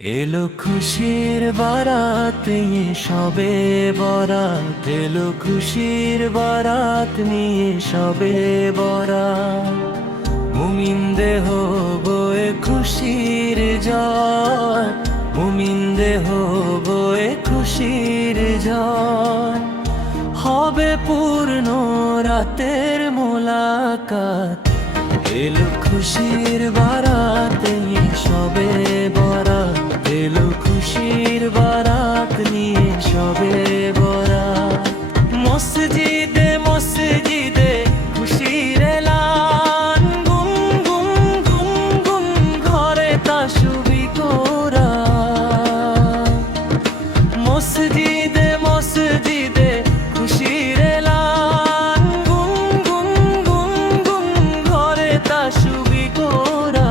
এলো খুশির বারাত নিয়ে সবে বরাত, এলো খুশির বারাত নিয়ে সবে বরাত। মুমিন দেহ বয়ে খুশির জয়, মুমিন দেহ বয়ে খুশির জয়। হবে পূর্ণ রাতের মোলাকাত, এলো খুশির বারাত নিয়ে সবে বরাত, এলো খুশির বারাত নিয়ে সবে বরাত। মসজিদে মসজিদে খুশির এলান, গুম গুম গুম গুম ঘরে তাসবিহ কোরআন। মসজিদে মসজিদে খুশির এলান, গুম গুম গুম গুম ঘরে তাসবিহ কোরআন।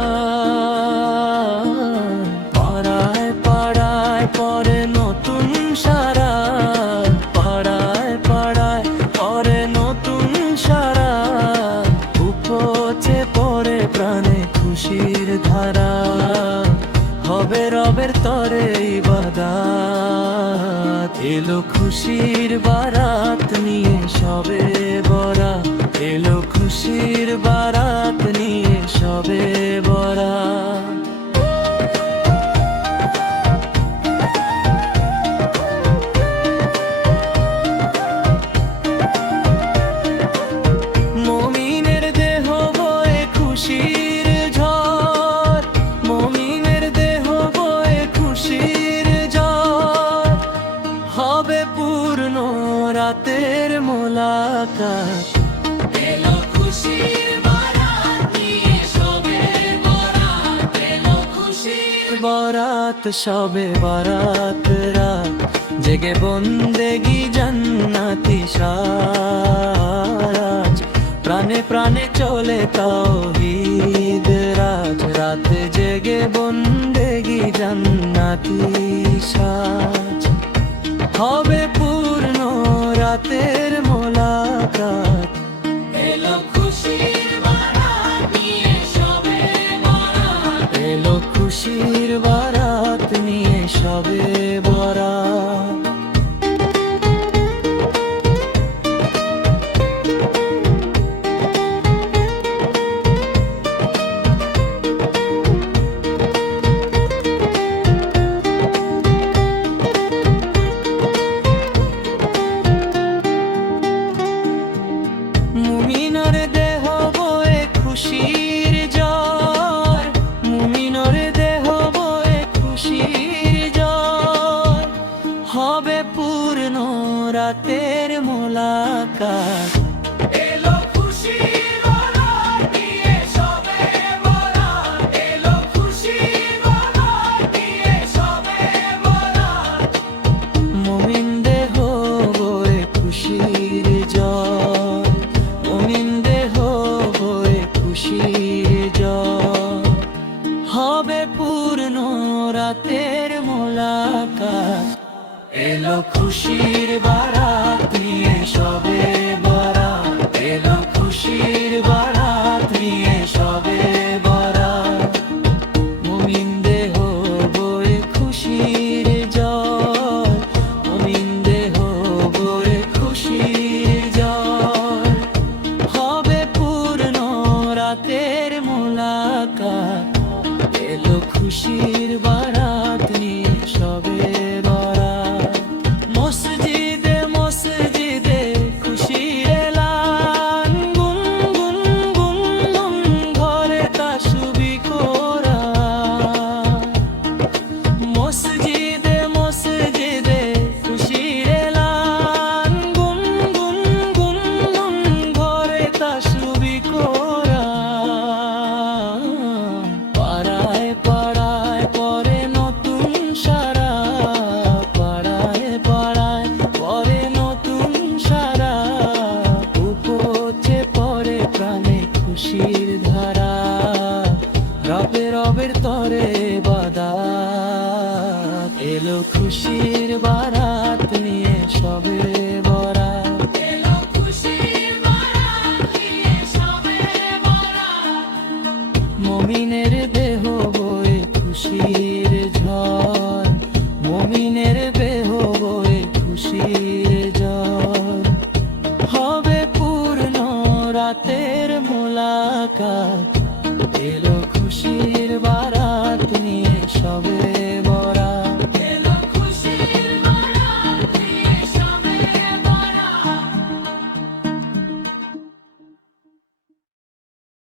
পাড়ায় পাড়ায় পরে নতুন সারা, পাড়ায় পাড়ায় পরে নতুন সারা। উপচে পড়ে প্রাণে খুশির ধারা, হবে রবের তরে ইবাদত। এলো খুশির বারাত নিয়ে সবে বরাত, এলো খুশির বারাত নিয়ে সবে বরাত। মুমিনের দেহ বয়ে খুশির ঝড়, মুমিনের দেহ বয়ে খুশির ঝড়। হবে পূর্ণ রাতের মোলাকাত, এলো খুশির বারাত নিয়ে সবে বরাত, এলো খুশির বরাত সবে বরাত রাত। জেগে বন্দেগি জান্নাতি সারাজ, প্রাণে প্রাণে চলে তাওহীদ রাজ। রাতে জেগে বন্দেগি জান্নাতি সাজ, হবে পূর্ণ রাতের মোলাকাত। এলো খুশির বারাত নিয়ে সবে বরাত, এলো খুশির বারাত নিয়ে সবে বরাত। মুমিনের দেহ বয়ে খুশির ঝড়, মুমিনের দেহ বয়ে খুশির ঝড়। হবে পূর্ণ রাতের মোলাকাত, এলো খুশির বারাত নিয়ে সবে বরাত, এলো খুশির বারাত নিয়ে সবে বরাত। মুমিন দেহ বয়ে খুশির ঝড়, মুমিন দেহ বয়ে খুশির ঝড়। হবে পূর্ণ রাতের মোলাকাত, এলো খুশির বারাত নিয়ে সবে বরাত, এলো খুশির বারাত নিয়ে সবে বরাত। মুমিন দেহ বয়ে খুশির জয়, মুমিন দেহ বয়ে খুশির জয়। হবে পূর্ণ রাতের মোলাকাত, এলো খুশির বারাত নিয়ে সবে বরাত। মসজিদে মসজিদে খুশির এলান, গুম গুম গুম গুম ঘরে তাসবিহ কোরআন। মসজিদে মসজিদে খুশির এলান, গুম গুম গুম গুম ঘরে তাসবিহ কোরআন। পাড়ায় পাড়ায় পরে নতুন সারা, পাড়ায় পাড়ায় পরে নতুন সারা। উপচে পড়ে প্রাণে খুশির ধারা, রবে রবের তরে বাদাত। এলো খুশির